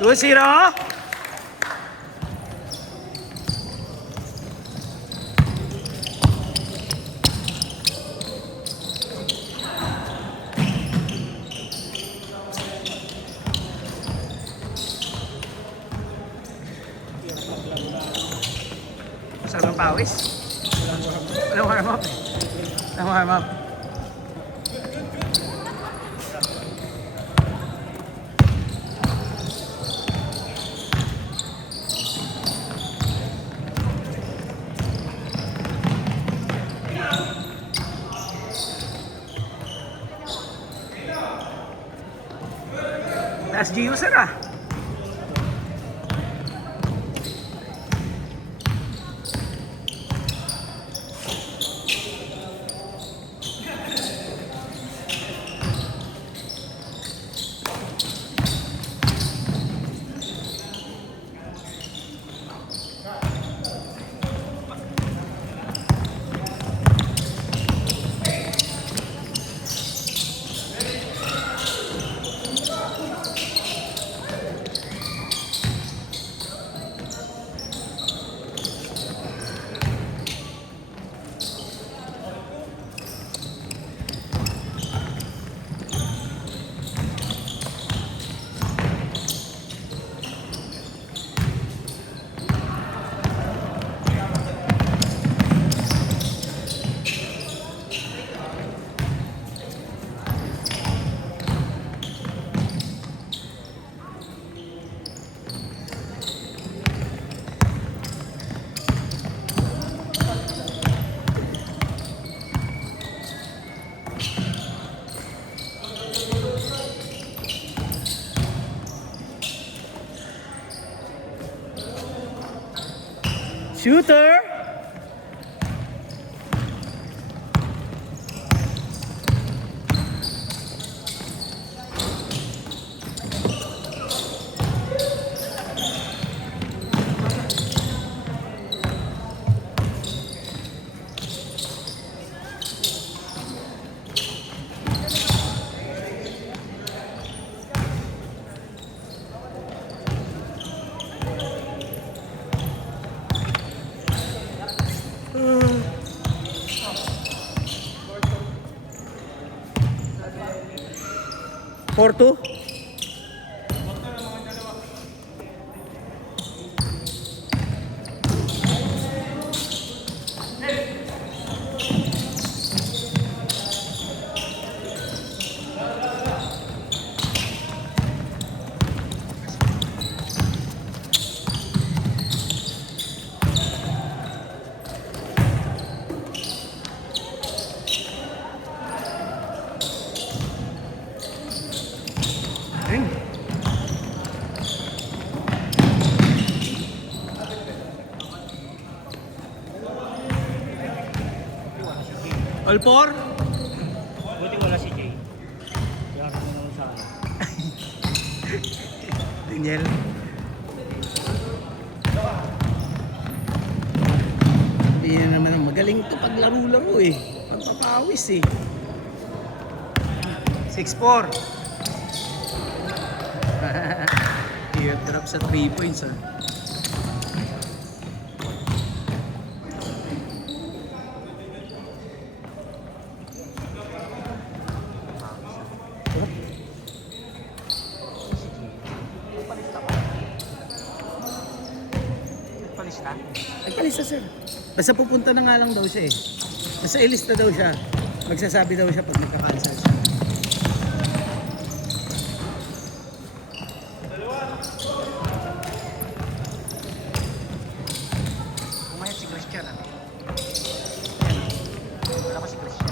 2-0. Masarap ang pawis. Walang warm up eh. Walang warm up. Last G user ah. Shooter. Porto. All four? Buti wala si Jay. Kaya kami naman sa akin. Daniel. Hindi na naman magaling to paglaro-laro eh. Pagpapawis eh. 6-4. Teardrop sa 3 points ah. Nagpalista sir. Basta pupunta na nga lang daw siya eh. Nasa ilista daw siya. Magsasabi daw siya pag nagka-cancel siya. Umayat si Christian ah. Wala ko si Christian.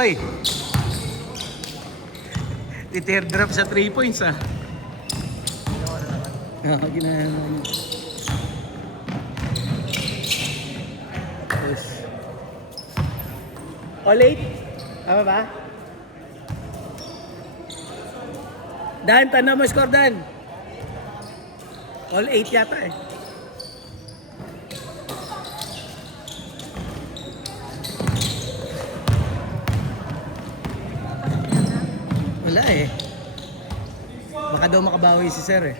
Oy! Teardrop sa 3 points ah. Ginaya naman yun. Push. All 8? Tama ba? Dan, tanda mo score, Dan. All 8 yata eh. Wala eh. Baka daw makabawi si Sir eh.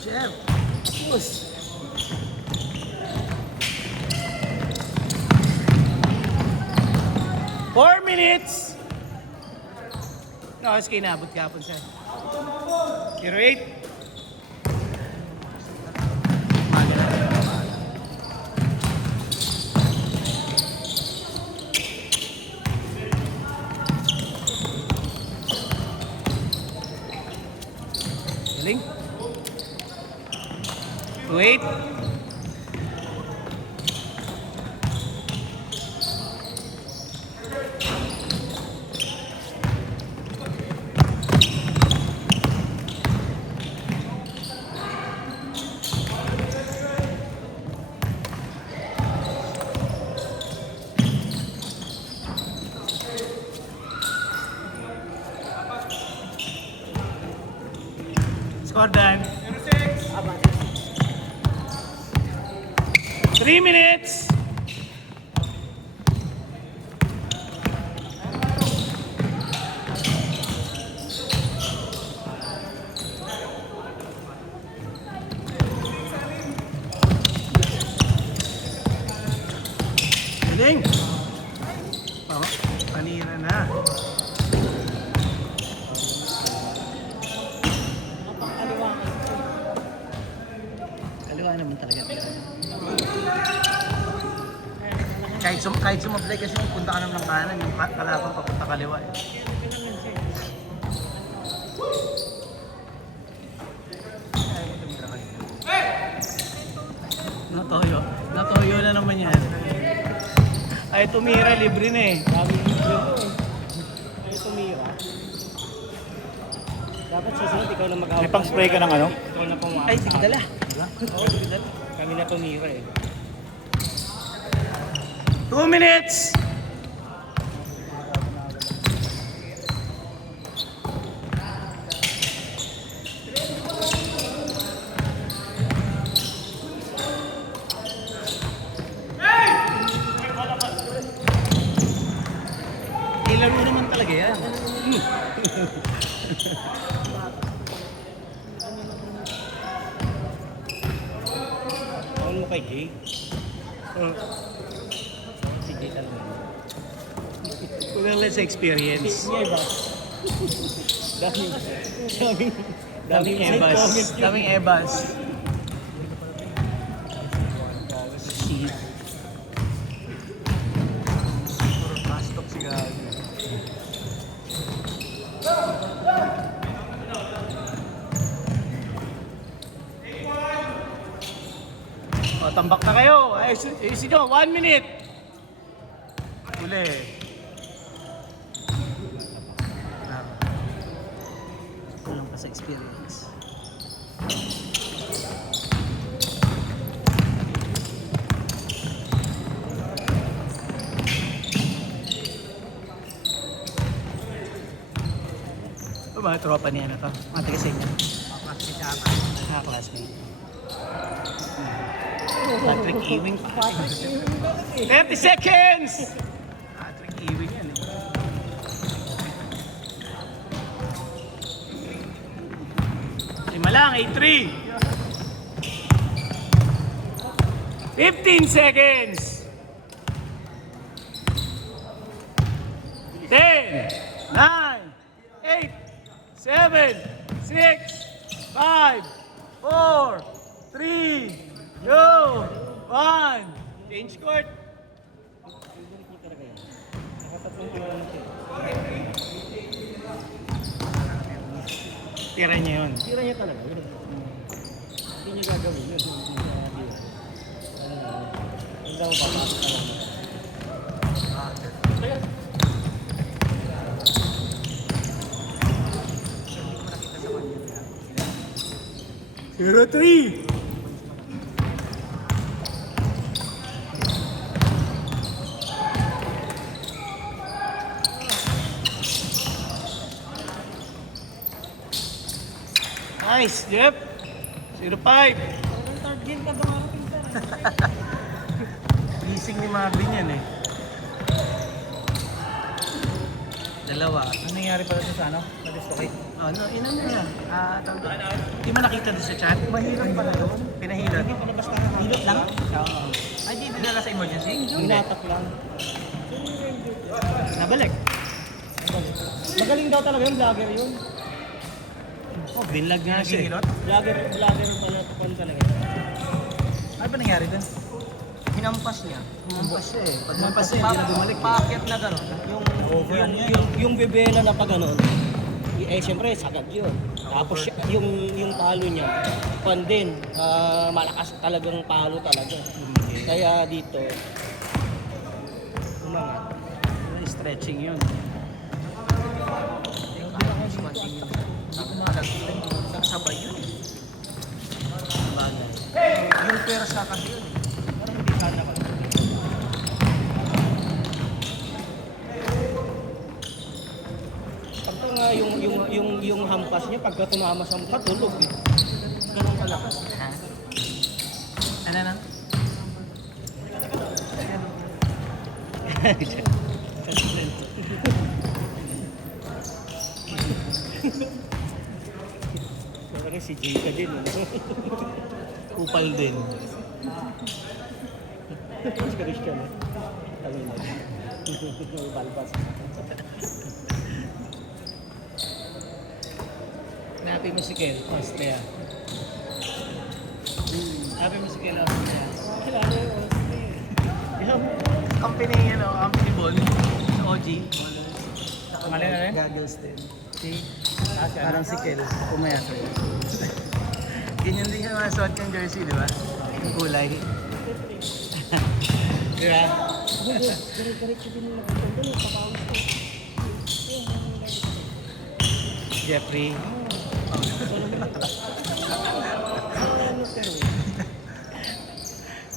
Jeff, push. Four minutes. No, mas kinabot kapon siya. 08. Galing. 28. Score done. 3 minutes. Galing. Panira na. Kaliwa naman talaga. Kahit sumablay kasi punta ka naman ng kanan, yung kalapang papunta kaliwa eh. Natoyo na naman yan. Ay, tumira, libre na eh. Dami libre ko eh. Ay, tumira. Dapat susunod, ikaw na mag-out. May pang-spray ka ng ano? Ikaw na pang Ay, sige dala. Oo, sige dala. Kami na tumira eh. 2 minutes. Ilaro naman talaga yan. Tawag mo kay Jay. Si Jay talaga. Well, let's experience. Niya ba? Daming Ebas. Daming ebas. Shit. Pastok si Gago. O, tambak na kayo. Ayusin nyo, 1 minute. Uli. Kulang pa sa experience. Ano ba, tropa niya na to? Mga taga-save niya. Classmate. Patrick Ewing pa. 30 seconds! Patrick Ewing yan eh. Lima lang, 8-3. 15 seconds. 10, 9, 8, 7, 6, 5, 4, 3, 2, 1. Change court. Nakatatlong kilometer. Tira niya yun. Tira niya talaga. Yun. Hindi niya gagawin yun. Hindi daw papasok ka lang. Zero three. Nice, Jeff. 0-5. Third game ka dumarating sir. Gising ni Marvin yan eh. Dalawa. Ano nangyari pala sa ano? Na-dislocate? Ano, inan niya. Hindi mo nakita doon sa chat? Mahirap pala doon. Pinahilot. Hilot lang? Ay, di dinala sa emergency? Hinatak lang. Nabalik. Magaling daw talaga yung vlogger yun. Oh, binlag nga siya. Vlogger pala kung talaga. Ano ba nangyari doon? Hinampas niya. Hinampas siya eh. Pag nampas siya, hindi na bumalik. Paakyat na gano'n. Yung bebela na pa gano'n, eh siyempre sagad yun. Tapos yung palo niya, pan din, malakas talagang palo talaga. Kaya dito, umangat. Stretching yun. Yung pinaka-smarting yun. Ako malagpin. Sabay yun. Bagay. Yung persa kasi yun. Parang hindi sana ka. Pagka nga yung hampas niya, pagka tumama sa mukha, tulog eh. Ganun kalakas. Ha? Ano na? Parang si Jika din. Kupal din. Si Christian eh. Tangin na. Balbas. Happy mo si Kel. Ostea. Happy mo si Kel. Ostea. Kilala yung Oscar eh. Company, company ball. Sa OG. Alin, alin? Goggles din. Si, Siya. parang si Kel. Pumaya sa'yo. Ganyan din siya masuot yung jersey, di ba? Yung kulay. Di ba? Diretso din yung nagpunta doon. Papawis ko. Jeffrey.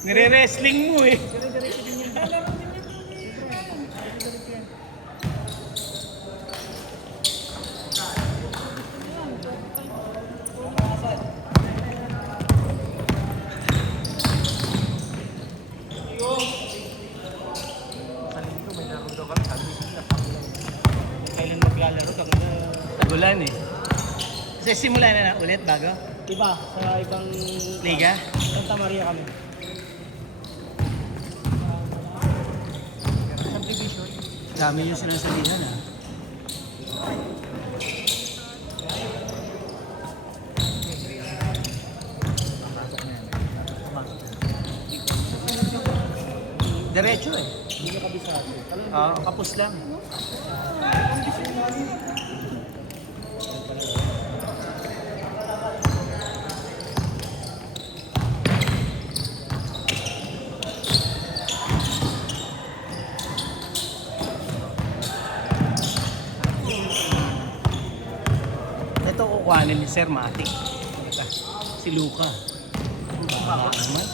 Nire-wrestling mo eh. Kailan maglalaro kami na Tagulan eh. Kasi simula na ulit bago? iba sa ibang Liga? Santa Maria kami. Subdivision. Dami yung sinasabihan ah. Diretso eh. Hindi na kabisado. Oo, kapos lang. Ito kukuhanin ni Sir Matic. Si Luca. Baka naman.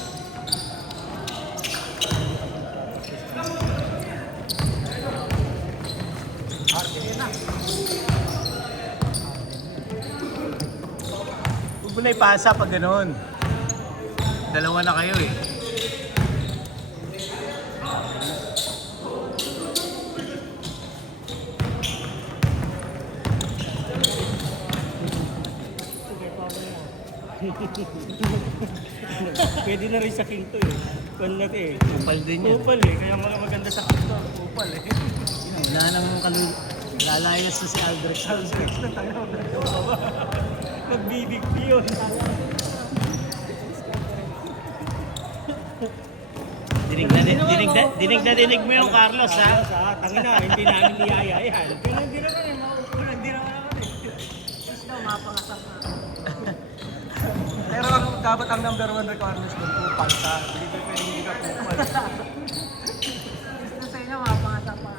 Huwag mo na ipasa pag gano'n. Dalawa na kayo eh. Pwede na rin sa kinto eh. Kung natin eh. Kupal din yan. Kupal eh. Kaya mga maganda sa kinto. Kupal eh. Wala namang lalayas na si Aldrich. Aldrich na tayo. Magbibig yun. Dinig mo yung Carlos ha? Tangin na, hindi namin niyaya yan. Hindi naman eh. Hindi naman ako eh. Tapos daw, mapangasar dapat ang number 1 requirements doon po palta. Hindi po pwedeng hindi ka kupal. Gusto sa inyo, mapangasa pa.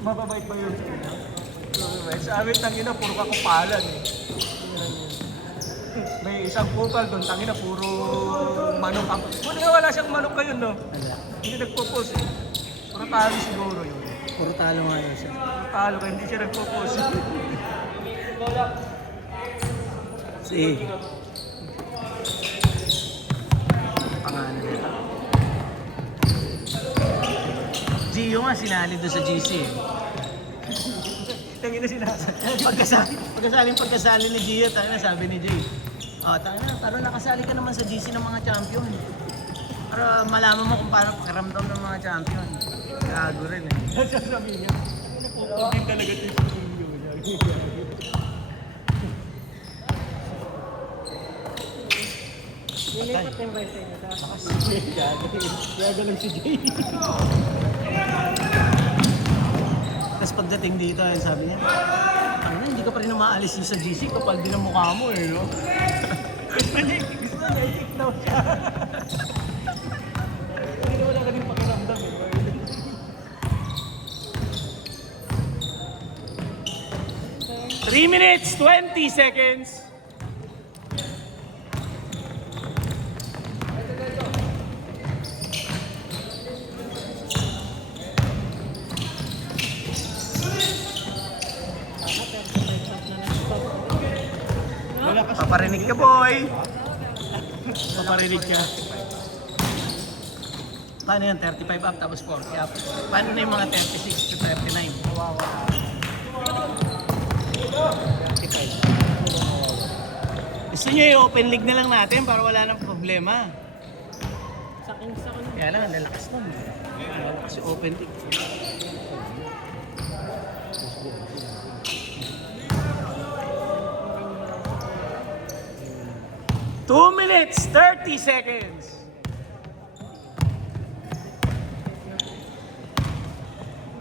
Mababait ba yun? Mababait. Sa amin, tangina, puro kakupalan eh. May isang kupal doon, tangina, puro manok ako. Buti nga wala siyang manok ngayon, no? Wala. Hindi nagpo-post eh. Puro talo siguro yun. Puro talo nga yun siya. Puro talo kaya hindi siya nagpo-post. Si pangalan nila. Gio nga sinali doon sa GC eh. Tangina sinasabi. Pagkasali ni Gio, tayo na sabi ni Jay. Tayo na, pero nakasali ka naman sa GC ng mga champion. Para malaman mo kung paano pakiramdam ng mga champion. Gago rin eh. Sasabi niya. Napupuntin talaga ito yung video. Nilipat yung version niyo sa Gagalang si Jay. Tapos pagdating dito, ayun, sabi niya, "Ano, hindi ka pa rin umaalis yung sa GC, kapal din ang mukha mo eh, no?" Gusto niya daw siya. Hindi wala ka din pakiramdam eh. 3 minutes, 20 seconds. Paparinig ka, boy. Paparinig ka. Paano yan? 35 up tapos 40 up. Paano na yung mga 36 to 39? Gusto nyo i-open league na lang natin para wala nang problema. sa ko. Kaya lang, lalakas lang. Lalakas yung open league. Two minutes, 30 seconds.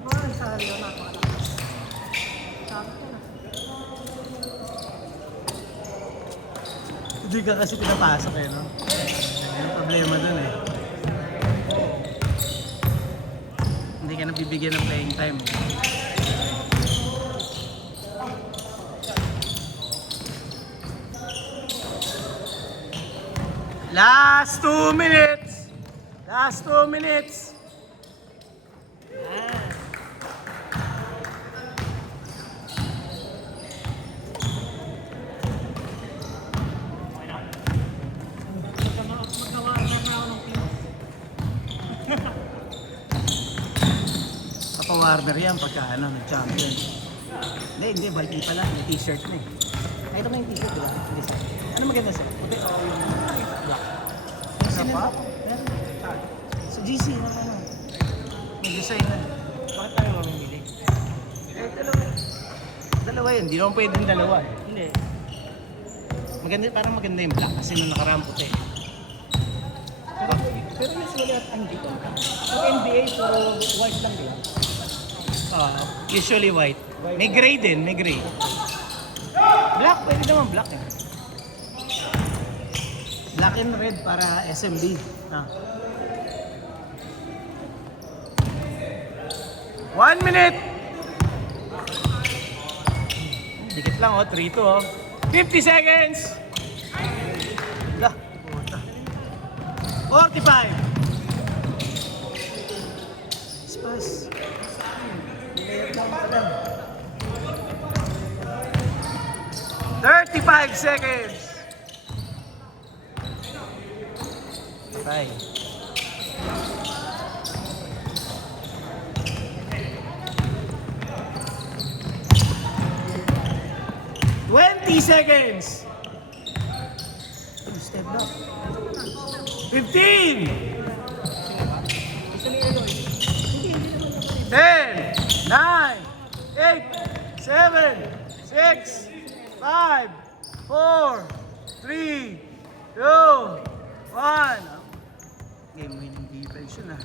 Ang sarili ko napakalakas. Sakto na. Hindi ka kasi pinapasok eh, no? Yung problema dun eh. Hindi ka nabibigyan ng playing time. Last 2 minutes! Last 2 minutes! Magkawa na ako ng team. Papa-Warner yan pagka ano, nag-champion. Hindi, balti pala. May t-shirt na eh. Ay, ito mo yung t-shirt, diba? Hindi, sir. Ano maganda sir? Puti o yung black? Ano pa? Meron. Sa GC, ano? May design na. Bakit tayo mamimili? Eh, dalawa. Dalawa yun. Hindi naman pwedeng dalawa. Hindi. Maganda, parang maganda yung black kasi nung nakaraan puti. Pero usually at andito. Yung NBA, puro white lang din. Usually white. May gray din, may gray. Black, pwede naman black eh. Black and red para SMB. 1 minute! Dikit lang oh, 3-2 oh. 50 seconds! Lah, puta. 45! Spas. 35 seconds! Bye. Seconds. Step back. 15. 10. 9. 8. 7. 6. 5. 4. 3. 2. 1. Game winning defense yun ah.